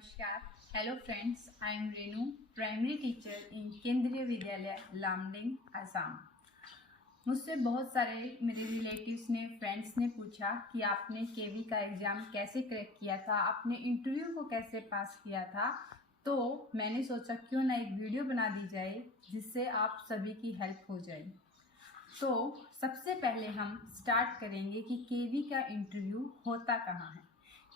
नमस्कार. Hello friends, I am Renu, primary teacher इन केंद्रीय विद्यालय लामडिंग, असम. मुझसे बहुत सारे मेरे रिलेटिव्स ने, फ्रेंड्स ने पूछा कि आपने केवी का एग्ज़ाम कैसे क्रैक किया था, आपने इंटरव्यू को कैसे पास किया था. तो मैंने सोचा क्यों ना एक वीडियो बना दी जाए जिससे आप सभी की हेल्प हो जाए. तो सबसे पहले हम स्टार्ट करेंगे कि केवी का इंटरव्यू होता कहाँ है.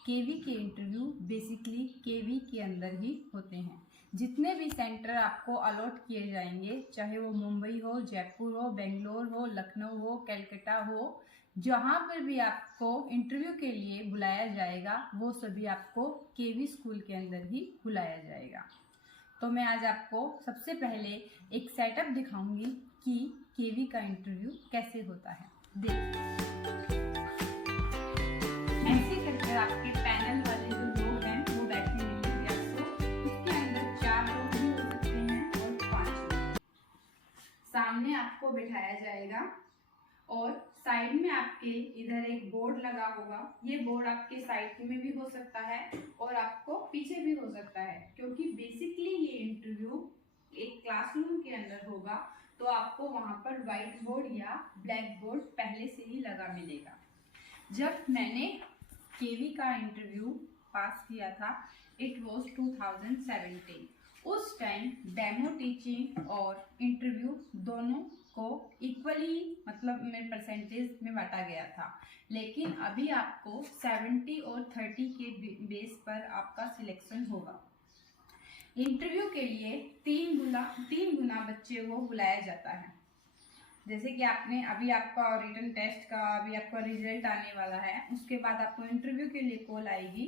केवी के इंटरव्यू बेसिकली केवी के अंदर ही होते हैं. जितने भी सेंटर आपको अलॉट किए जाएंगे, चाहे वो मुंबई हो, जयपुर हो, बेंगलोर हो, लखनऊ हो, कलकत्ता हो, जहाँ पर भी आपको इंटरव्यू के लिए बुलाया जाएगा वो सभी आपको केवी स्कूल के अंदर ही बुलाया जाएगा. तो मैं आज आपको सबसे पहले एक सेटअप दिखाऊंगी कि केवी का इंटरव्यू कैसे होता है. देखिए, ऐसे करके आपके पैनल वाले जो लोग हैं वो बैठे मिलेंगे आपको. उसके अंदर 4 लोग भी हो सकते हैं और 5 लोग. सामने आपको बिठाया जाएगा और साइड में आपके इधर एक बोर्ड लगा होगा. ये बोर्ड आपके साइड में भी हो सकता है और आपको पीछे भी हो सकता है, क्योंकि बेसिकली ये इंटरव्यू एक क्लासरूम के अंदर होगा. तो आपको वहां पर व्हाइट बोर्ड या ब्लैक बोर्ड पहले से ही लगा मिलेगा. जब मैंने केवी का इंटरव्यू पास किया था, इट वॉज 2017. उस टाइम डेमो टीचिंग और इंटरव्यू दोनों को इक्वली मतलब में परसेंटेज में बांटा गया था. लेकिन अभी आपको 70 और 30 के बेस पर आपका सिलेक्शन होगा. इंटरव्यू के लिए 3 गुना बच्चे को बुलाया जाता है. जैसे कि आपने अभी आपका रिटन टेस्ट का अभी आपका रिजल्ट आने वाला है, उसके बाद आपको इंटरव्यू के लिए कॉल आएगी.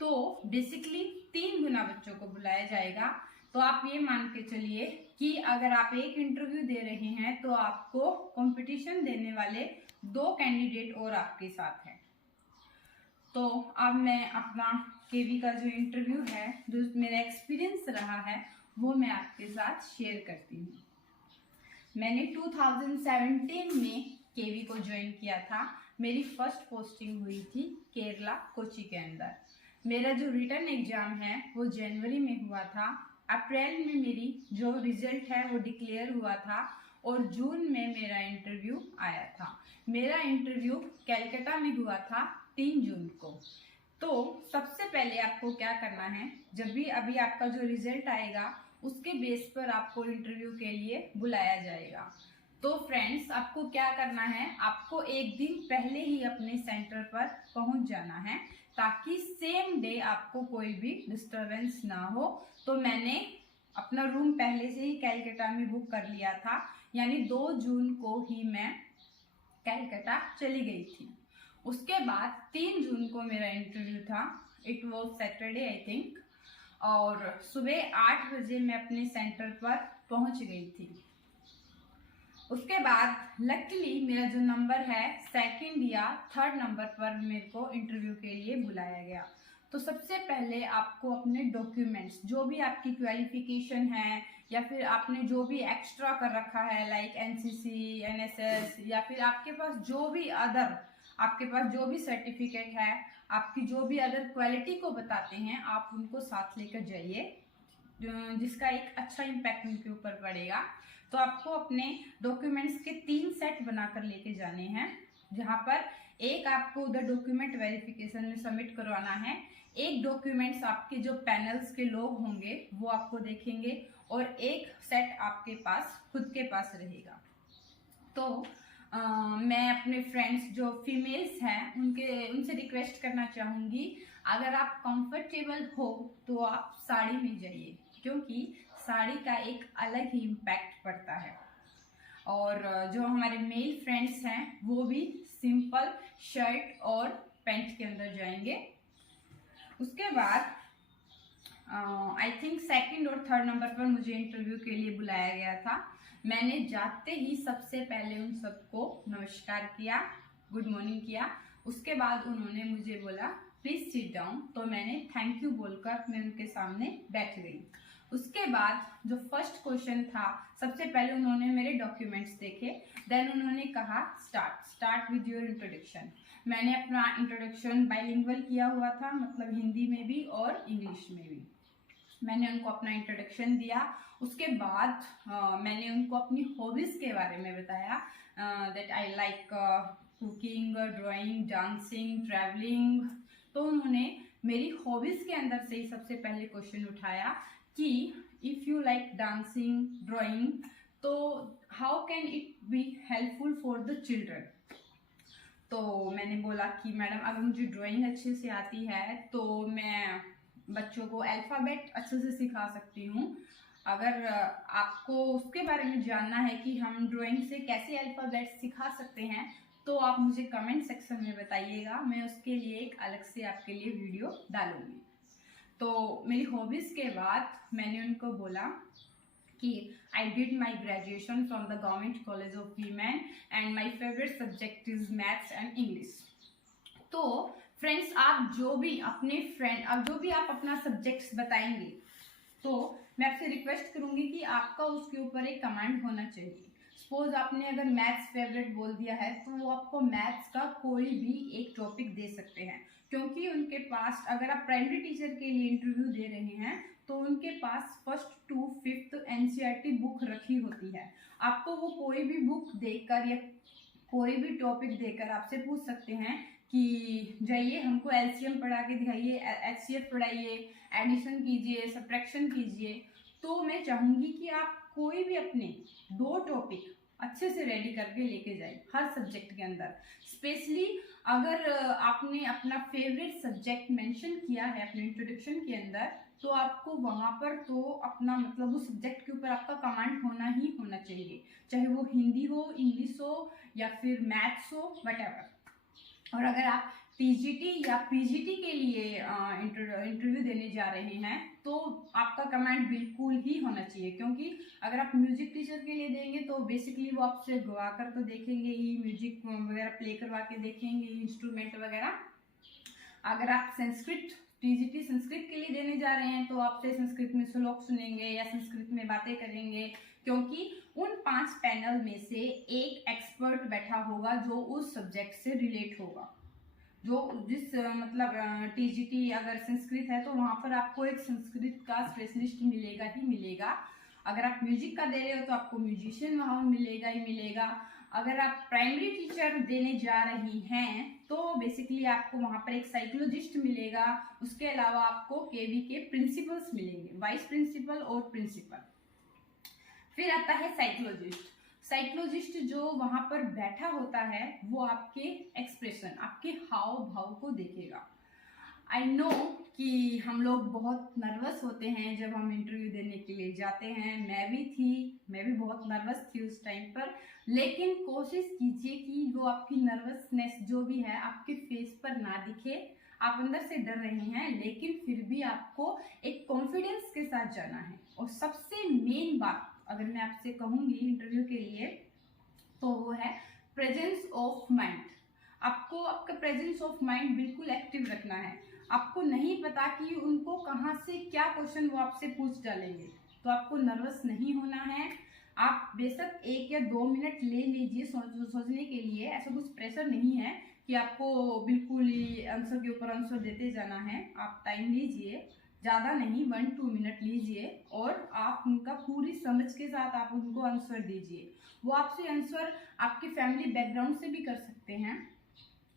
तो बेसिकली 3 गुना बच्चों को बुलाया जाएगा. तो आप ये मान के चलिए कि अगर आप एक इंटरव्यू दे रहे हैं तो आपको कंपटीशन देने वाले 2 कैंडिडेट और आपके साथ हैं. तो अब मैं अपना केवी का जो इंटरव्यू है, जो मेरा एक्सपीरियंस रहा है, वो मैं आपके साथ शेयर करती हूँ. मैंने 2017 में केवी को ज्वाइन किया था. मेरी फर्स्ट पोस्टिंग हुई थी केरला कोची के अंदर. मेरा जो रिटन एग्जाम है वो जनवरी में हुआ था. अप्रैल में मेरी जो रिजल्ट है वो डिक्लेयर हुआ था और जून में मेरा इंटरव्यू आया था. मेरा इंटरव्यू कलकत्ता में हुआ था 3 जून को. तो सबसे पहले आपको क्या करना है, जब भी अभी आपका जो रिजल्ट आएगा उसके बेस पर आपको इंटरव्यू के लिए बुलाया जाएगा. तो फ्रेंड्स, आपको क्या करना है, आपको एक दिन पहले ही अपने सेंटर पर पहुंच जाना है ताकि सेम डे आपको कोई भी डिस्टरबेंस ना हो. तो मैंने अपना रूम पहले से ही कलकत्ता में बुक कर लिया था, यानी 2 जून को ही मैं कलकत्ता चली गई थी. उसके बाद 3 जून को मेरा इंटरव्यू था. It was Saturday I think. और सुबह 8 बजे मैं अपने सेंटर पर पहुंच गई थी. उसके बाद लकीली मेरा जो नंबर है 2nd या 3rd नंबर पर मेरे को इंटरव्यू के लिए बुलाया गया. तो सबसे पहले आपको अपने डॉक्यूमेंट्स, जो भी आपकी क्वालिफिकेशन है या फिर आपने जो भी एक्स्ट्रा कर रखा है लाइक एनसीसी, एनएसएस, या फिर आपके पास जो भी सर्टिफिकेट है, आपकी जो भी अदर क्वालिटी को बताते हैं, आप उनको साथ लेकर जाइए, जिसका एक अच्छा इम्पैक्ट उनके ऊपर पड़ेगा. तो आपको अपने डॉक्यूमेंट्स के 3 सेट बनाकर लेके जाने हैं, जहां पर एक आपको उधर डॉक्यूमेंट वेरिफिकेशन में सबमिट करवाना है. एक डॉक्यूमेंट्स आपके जो पैनल्स के लोग होंगे वो आपको देखेंगे और एक सेट आपके पास खुद के पास रहेगा. तो मैं अपने फ्रेंड्स जो फीमेल्स हैं उनसे रिक्वेस्ट करना चाहूँगी, अगर आप कंफर्टेबल हो तो आप साड़ी में जाइए, क्योंकि साड़ी का एक अलग ही इम्पैक्ट पड़ता है. और जो हमारे मेल फ्रेंड्स हैं वो भी सिंपल शर्ट और पैंट के अंदर जाएंगे. उसके बाद आई थिंक 2nd और 3rd नंबर पर मुझे इंटरव्यू के लिए बुलाया गया था. मैंने जाते ही सबसे पहले उन सबको नमस्कार किया, गुड मॉर्निंग किया. उसके बाद उन्होंने मुझे बोला प्लीज सिट डाउन. तो मैंने थैंक यू बोलकर मैं उनके सामने बैठ गई. उसके बाद जो फर्स्ट क्वेश्चन था, सबसे पहले उन्होंने मेरे डॉक्यूमेंट्स देखे, देन उन्होंने कहा स्टार्ट विद योर इंट्रोडक्शन. मैंने अपना इंट्रोडक्शन बाइलिंगुअल किया हुआ था, मतलब हिंदी में भी और इंग्लिश में भी। मैंने उनको अपना इंट्रोडक्शन दिया। उसके बाद मैंने उनको अपनी हॉबीज़ के बारे में बताया, that I like cooking, drawing, dancing, travelling. तो उन्होंने मेरी हॉबीज़ के अंदर से ही सबसे पहले क्वेश्चन उठाया कि if you like dancing, drawing, तो how can it be helpful for the children. तो मैंने बोला कि मैडम अगर मुझे ड्राइंग अच्छे से आती है तो मैं बच्चों को अल्फ़ाबेट अच्छे से सिखा सकती हूँ। अगर आपको उसके बारे में जानना है कि हम ड्राइंग से कैसे अल्फ़ाबेट सिखा सकते हैं तो आप मुझे कमेंट सेक्शन में बताइएगा, मैं उसके लिए एक अलग से आपके लिए वीडियो डालूँगी। तो मेरी हॉबीज़ के बाद मैंने उनको बोला कि I did my graduation from the government college of women and my favourite subject is maths and English. तो फ्रेंड्स, आप जो भी आप अपना सब्जेक्ट्स बताएंगे तो मैं आपसे रिक्वेस्ट करूंगी कि आपका उसके ऊपर एक कमेंट होना चाहिए। सपोज आपने अगर मैथ्स फेवरेट बोल दिया है तो वो आपको मैथ्स का कोई भी एक टॉपिक दे सकते हैं, क्योंकि उनके पास, अगर आप प्राइमरी टीचर के लिए इंटरव्यू दे रहे हैं तो उनके पास 1st to 5th NCERT book रखी होती है। आपको वो कोई भी बुक देकर या कोई भी टॉपिक देकर आपसे पूछ सकते हैं कि जाइए हमको LCM पढ़ा के दिखाइए, HCF पढ़ाइए, एडिशन कीजिए, सब्ट्रैक्शन कीजिए। तो मैं चाहूँगी कि आप कोई भी अपने 2 टॉपिक अच्छे से रेडी करके लेके जाइए हर सब्जेक्ट के अंदर। स्पेशली अगर आपने अपना फेवरेट सब्जेक्ट मेंशन किया है अपने इंट्रोडक्शन के अंदर तो आपको वहाँ पर तो अपना मतलब उस सब्जेक्ट के ऊपर आपका कमांड होना ही होना चाहिए, चाहे वो हिंदी हो, इंग्लिश हो या फिर मैथ्स हो, वटेवर। और अगर आप TGT या PGT के लिए इंटरव्यू देने जा रहे हैं तो आपका कमांड बिल्कुल ही होना चाहिए, क्योंकि अगर आप म्यूजिक टीचर के लिए देंगे तो बेसिकली वो आपसे गा कर तो देखेंगे ही, म्यूजिक वगैरह प्ले करवा के देखेंगे, इंस्ट्रूमेंट वगैरह। अगर आप TGT संस्कृत के लिए देने जा रहे हैं तो आपसे संस्कृत में श्लोक सुनेंगे या संस्कृत में बातें करेंगे, क्योंकि उन 5 पैनल में से एक एक्सपर्ट बैठा होगा जो उस सब्जेक्ट से रिलेट होगा। जो जिस मतलब TGT अगर संस्कृत है तो वहाँ पर आपको एक संस्कृत का स्पेशलिस्ट मिलेगा ही मिलेगा। अगर आप म्यूजिक का दे रहे हो तो आपको म्यूजिशियन वहाँ मिलेगा ही मिलेगा। अगर आप प्राइमरी टीचर देने जा रही हैं तो बेसिकली आपको वहाँ पर एक साइकोलॉजिस्ट मिलेगा। उसके अलावा आपको केवी के प्रिंसिपल्स मिलेंगे, वाइस प्रिंसिपल और प्रिंसिपल। फिर आता है साइकोलॉजिस्ट जो वहाँ पर बैठा होता है वो आपके एक्सप्रेशन, आपके हाव भाव को देखेगा। आई नो कि हम लोग बहुत नर्वस होते हैं जब हम इंटरव्यू देने के लिए जाते हैं। मैं भी बहुत नर्वस थी उस टाइम पर, लेकिन कोशिश कीजिए कि वो आपकी नर्वसनेस जो भी है आपके फेस पर ना दिखे। आप अंदर से डर रहे हैं लेकिन फिर भी आपको एक कॉन्फिडेंस के साथ जाना है। और सबसे मेन बात अगर मैं आपसे कहूँगी इंटरव्यू के लिए तो वो है प्रेजेंस ऑफ माइंड। आपको आपका प्रेजेंस ऑफ माइंड बिल्कुल एक्टिव रखना है। आपको नहीं पता कि उनको कहाँ से क्या क्वेश्चन वो आपसे पूछ डालेंगे, तो आपको नर्वस नहीं होना है। आप बेशक 1 या 2 मिनट ले लीजिए सोचने के लिए, ऐसा कुछ प्रेशर नहीं है कि आपको बिल्कुल ही आंसर के ऊपर आंसर देते जाना है। आप टाइम लीजिए, ज़्यादा नहीं, 1-2 मिनट लीजिए और आप उनका पूरी समझ के साथ आप उनको आंसर दीजिए। वो आपसे आंसर आपके फैमिली बैकग्राउंड से भी कर सकते हैं।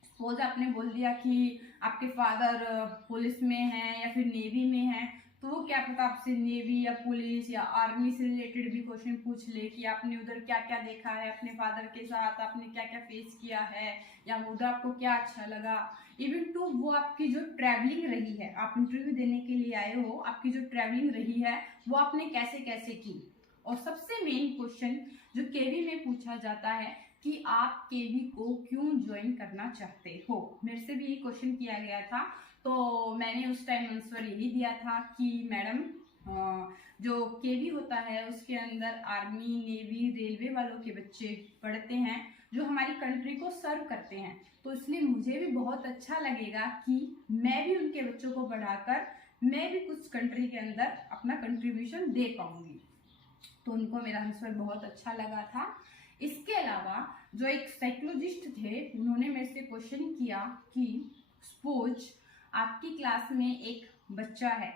सपोज आपने बोल दिया कि आपके फादर पुलिस में हैं या फिर नेवी में हैं, तो वो क्या पता आपसे नेवी या पुलिस या आर्मी से रिलेटेड भी क्वेश्चन पूछ ले कि आपने उधर क्या क्या देखा है अपने फादर के साथ, आपने क्या क्या फेस किया है या उधर आपको क्या अच्छा लगा। इवन टू वो आपकी जो ट्रैवलिंग रही है, आप इंटरव्यू देने के लिए आए हो, आपकी जो ट्रैवलिंग रही है वो आपने कैसे कैसे की। और सबसे मेन क्वेश्चन जो केवी में पूछा जाता है कि आप केवी को क्यों ज्वाइन करना चाहते हो। मेरे से भी ये क्वेश्चन किया गया था तो मैंने उस टाइम आंसर यही दिया था कि मैडम जो केवी होता है उसके अंदर आर्मी, नेवी, रेलवे वालों के बच्चे पढ़ते हैं जो हमारी कंट्री को सर्व करते हैं, तो इसलिए मुझे भी बहुत अच्छा लगेगा कि मैं भी उनके बच्चों को पढ़ाकर मैं भी कुछ कंट्री के अंदर अपना कंट्रीब्यूशन दे पाऊंगी। तो उनको मेरा आंसर बहुत अच्छा लगा था। इसके अलावा जो एक साइकोलॉजिस्ट थे, उन्होंने मेरे से क्वेश्चन किया कि सपोज आपकी क्लास में एक बच्चा है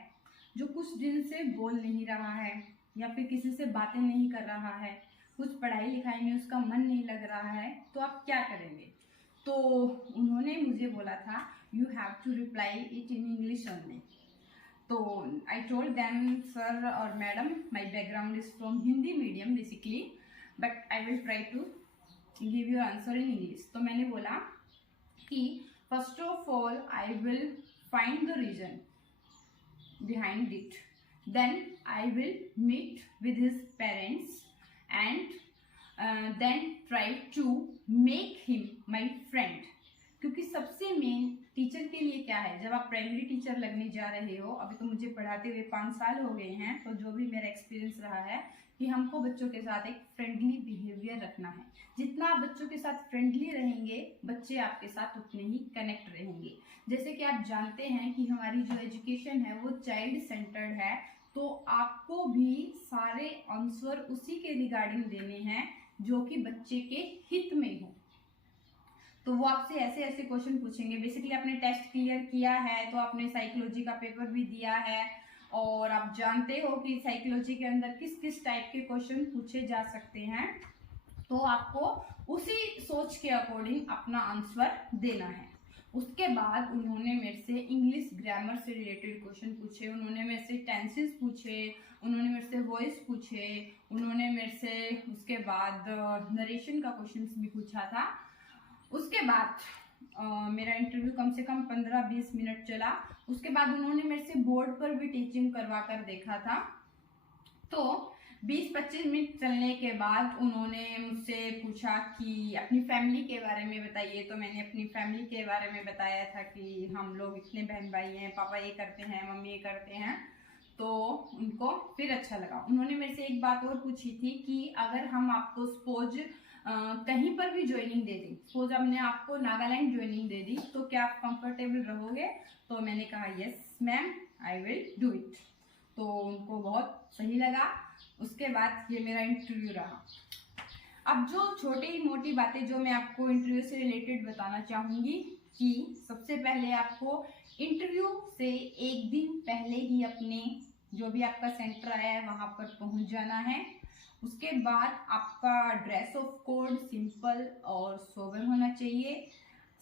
जो कुछ दिन से बोल नहीं रहा है या फिर किसी से बातें नहीं कर रहा है, कुछ पढ़ाई लिखाई में उसका मन नहीं लग रहा है, तो आप क्या करेंगे? तो उन्होंने मुझे बोला था you have to reply it in English only. तो आई टोल्ड देम सर और madam, my background is from Hindi medium basically, but I will try to give you answer in English. तो मैंने बोला कि first of all I will find the reason behind it, then I will meet with his parents and then try to make him my friend। क्योंकि सबसे main teacher के लिए क्या है, जब आप प्राइमरी टीचर लगने जा रहे हो, अभी तो मुझे पढ़ाते हुए 5 साल हो गए हैं, तो जो भी मेरा एक्सपीरियंस रहा है कि हमको बच्चों के साथ एक फ्रेंडली बिहेवियर रखना है। जितना आप बच्चों के साथ फ्रेंडली रहेंगे, बच्चे आपके साथ उतने ही कनेक्ट रहेंगे। जैसे कि आप जानते हैं कि हमारी जो एजुकेशन है वो चाइल्ड सेंटर्ड है, तो आपको भी सारे आंसर उसी के रिगार्डिंग देने हैं जो कि बच्चे के हित में हो। तो वो आपसे ऐसे ऐसे क्वेश्चन पूछेंगे। बेसिकली आपने टेस्ट क्लियर किया है तो आपने साइकोलॉजी का पेपर भी दिया है और आप जानते हो कि साइकोलॉजी के अंदर किस किस टाइप के क्वेश्चन पूछे जा सकते हैं, तो आपको उसी सोच के अकॉर्डिंग अपना आंसर देना है। उसके बाद उन्होंने मेरे से इंग्लिश ग्रामर से रिलेटेड क्वेश्चन पूछे, उन्होंने मेरे से टेंसेस पूछे, उन्होंने मेरे से वॉइस पूछे, उन्होंने मेरे से उसके बाद नरेशन का क्वेश्चन भी पूछा था। उसके बाद मेरा इंटरव्यू कम से कम 15-20 मिनट चला। उसके बाद उन्होंने मेरे से बोर्ड पर भी टीचिंग करवा कर देखा था। तो 20-25 मिनट चलने के बाद उन्होंने मुझसे पूछा कि अपनी फैमिली के बारे में बताइए। तो मैंने अपनी फैमिली के बारे में बताया था कि हम लोग इतने बहन भाई हैं, पापा ये करते हैं, मम्मी ये करते हैं। तो उनको फिर अच्छा लगा। उन्होंने मेरे से एक बात और पूछी थी कि अगर हम आपको सपोज कहीं पर भी ज्वाइनिंग दे दी, सपोज हमने आपको नागालैंड ज्वाइनिंग दे दी, तो क्या आप कंफर्टेबल रहोगे? तो मैंने कहा yes ma'am, I will do it. तो उनको बहुत सही लगा। उसके बाद ये मेरा इंटरव्यू रहा। अब जो छोटी मोटी बातें जो मैं आपको इंटरव्यू से रिलेटेड बताना चाहूँगी कि सबसे पहले आपको इंटरव्यू से एक दिन पहले ही अपने जो भी आपका सेंटर आया है वहाँ पर पहुँच जाना है। उसके बाद आपका ड्रेस ऑफ कोड सिंपल और सोबर होना चाहिए।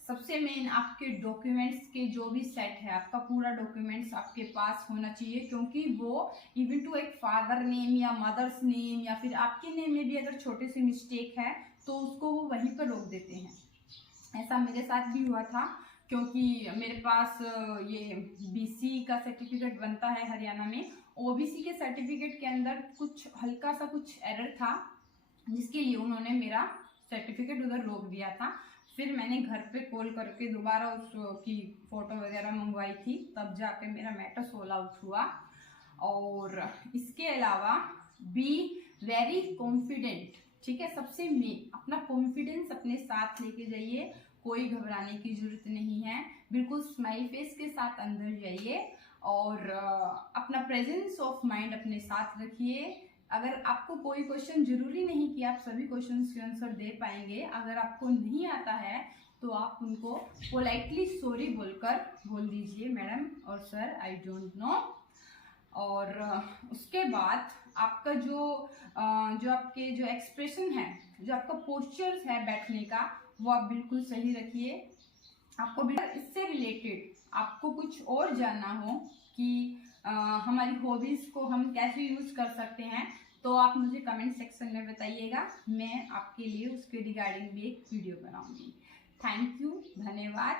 सबसे मेन आपके डॉक्यूमेंट्स के जो भी सेट है, आपका पूरा डॉक्यूमेंट्स आपके पास होना चाहिए, क्योंकि वो इवन टू एक फादर नेम या मदर्स नेम या फिर आपके नेम में भी अगर छोटे से मिस्टेक है तो उसको वो वहीं पर रोक देते हैं। ऐसा मेरे साथ भी हुआ था, क्योंकि मेरे पास ये बीसी का सर्टिफिकेट बनता है हरियाणा में। ओबीसी के सर्टिफिकेट के अंदर कुछ हल्का सा कुछ एरर था, जिसके लिए उन्होंने मेरा सर्टिफिकेट उधर रोक दिया था। फिर मैंने घर पे कॉल करके दोबारा उसकी फ़ोटो वगैरह मंगवाई थी, तब जाके मेरा मैटर सोल्व आउट हुआ। और इसके अलावा बी वेरी कॉन्फिडेंट, ठीक है। सबसे मेन अपना कॉन्फिडेंस अपने साथ लेके जाइए, कोई घबराने की जरूरत नहीं है। बिल्कुल स्माइल फेस के साथ अंदर जाइए और अपना प्रेजेंस ऑफ माइंड अपने साथ रखिए। अगर आपको कोई क्वेश्चन, जरूरी नहीं कि आप सभी क्वेश्चंस के आंसर दे पाएंगे, अगर आपको नहीं आता है तो आप उनको पोलाइटली सॉरी बोलकर बोल दीजिए मैडम और सर आई डोंट नो। और उसके बाद आपका जो आपके जो एक्सप्रेशन है, जो आपका पोस्चर्स है बैठने का, वो आप बिल्कुल सही रखिए। आपको इससे रिलेटेड आपको कुछ और जानना हो कि हमारी हॉबीज़ को हम कैसे यूज़ कर सकते हैं, तो आप मुझे कमेंट सेक्शन में बताइएगा, मैं आपके लिए उसके रिगार्डिंग भी एक वीडियो बनाऊंगी। थैंक यू, धन्यवाद।